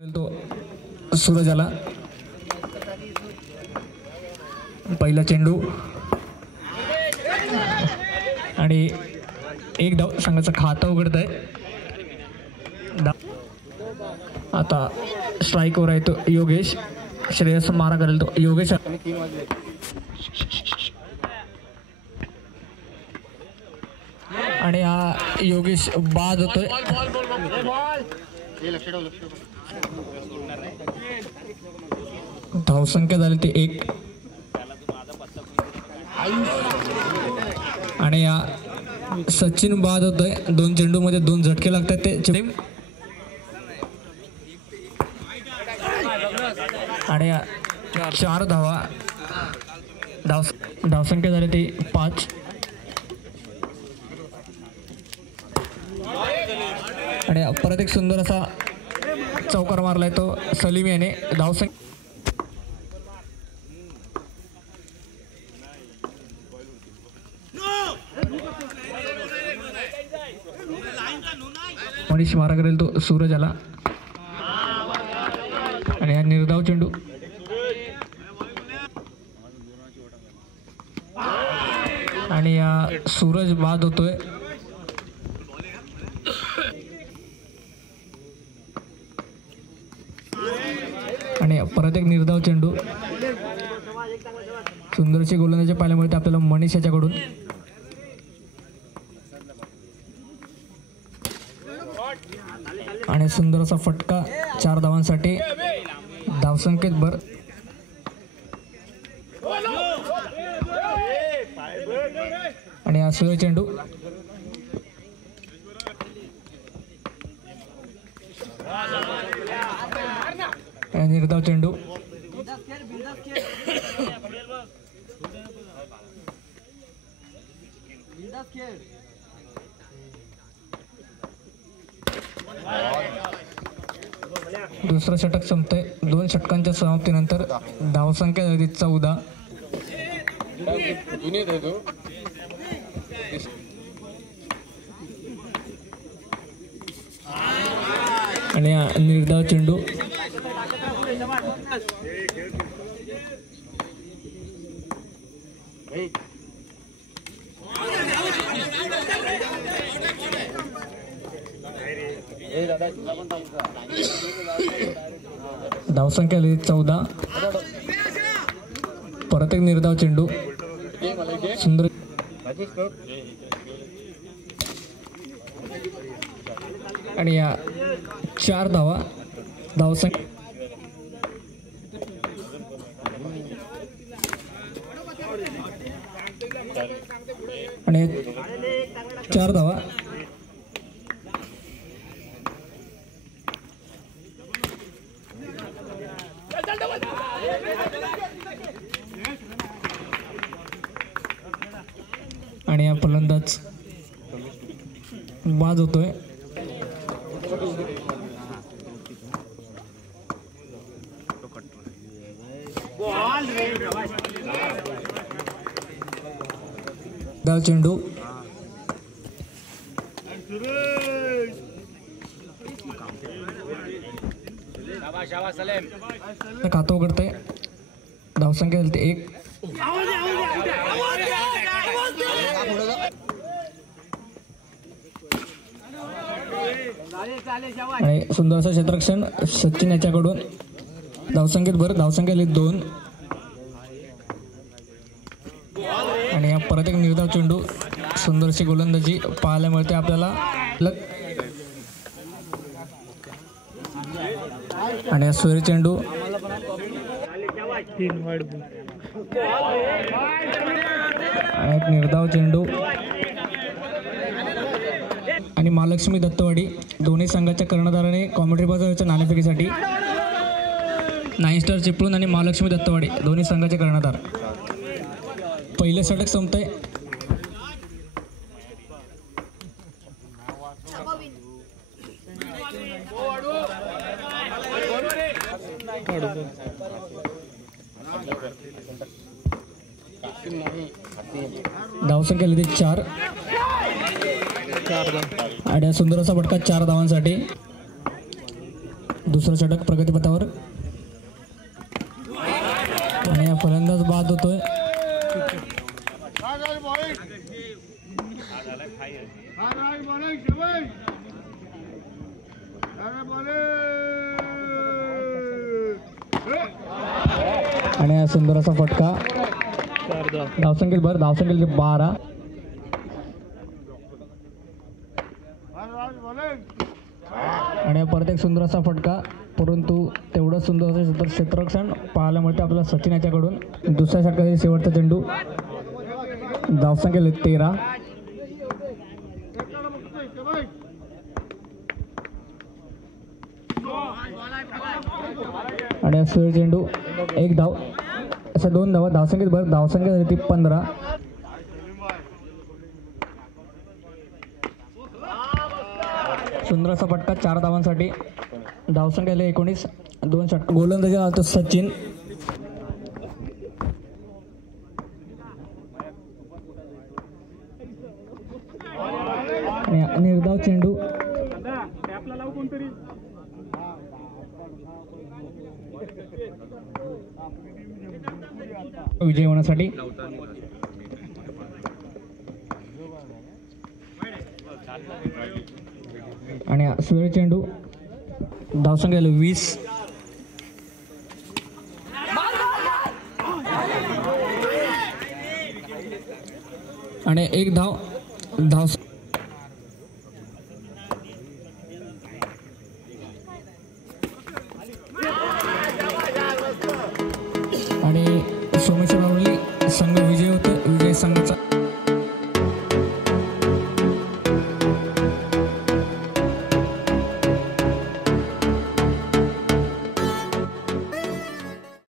तो सूरज आला. पहिला चेंडू आणि एक धाव संघाचं खातं उघडत आहे. आता स्ट्राईकवर आहे तो योगेश. श्रेयस मारा करेल तो योगेश. आणि हा योगेश बाद होतोय. धावसंख्या झाली ती 1. आणि या सचिन बाद होतोय. 2 चेंडू मध्ये 2 झटके लागतात ते. आणि 4 धावा. धावसंख्या झाली ती 5. आणि परत एक सुंदर असा चौकार मारलाय तो सलीम याने. धावसंख्या मनीष मारा करेल तो सूरज आला. आणि हा निर्धाव चेंडू आणि या सूरज बाद होतोय. आणि परत एक निर्धाव चेंडू. सुंदरशी गोलंदाजी पाहायला मिळते आपल्याला मनीष याच्याकडून. आणि सुंदर असा फटका 4 धावांसाठी. धावसंख्येत भर. आणि हा सूर्य चेंडू निर्धाव चेंडू. दुसरं षटक संपतंय. 2 षटकांच्या समाप्तीनंतर धावसंख्या झाली 14. आणि निर्धाव चेंडू. धावसंख्या झाली 14. परत एक निर्धाव चेंडू. सुंदर. आणि या 4 धावा. धावसंख्या आणि 4 धावा. आणि हा फलंदाज बाद होतोय. धाव चेंडू. खातं उघडते. धावसंख्या झाली 1. आणि सुंदर असं क्षेत्ररक्षण सचिन याच्याकडून. धावसंख्येत भर. धावसंख्या झाली 2. आणि या परत एक निर्धाव चेंडू. सुंदरशी गोलंदाजी पाहायला मिळते आपल्याला. आणि सूर्य चेंडू. एक निर्धाव चेंडू. आणि महालक्ष्मी दत्तवाडी दोन्ही संघाच्या कर्णधाराने कॉमेंट्री बजावच्या नाणेफेकीसाठी 9 स्टार चिपळूण आणि महालक्ष्मी दत्तवाडी दोन्ही संघाचे कर्णधार. पहिलं षटक संपतंय. धावसंख्या लिहिली 4. आणि सुंदर असा फटका 4 धावांसाठी. दुसरं षटक प्रगतीपथावर आणि फलंदाज बाद होतोय. आणि सुंदर असा फटका. धावसंख्येत 12. आणि परत एक सुंदर असा फटका, परंतु तेवढं सुंदर असं क्षेत्ररक्षण पाहायला मिळतं आपल्याला सचिन याच्याकडून. दुसऱ्या षटकातील शेवटचा चेंडू. धावसंख्येत 13. आणि सुरेश चेंडू 1 धाव, अशा 2 धावा. धावसंख्येत धावसंख्या झाली ती 15. सुंदर असा फटका 4 धावांसाठी. धावसंख्या 19. 2 षटक. गोलंदाजी आला सचिन. निर्धाव चेंडू. विजय होण्यासाठी. आणि सुरेश चेंडू. धावसंख्या 20. आणि 1 धाव. आणि सोमेश्वर संघ विजय होतो. विजय संघाचा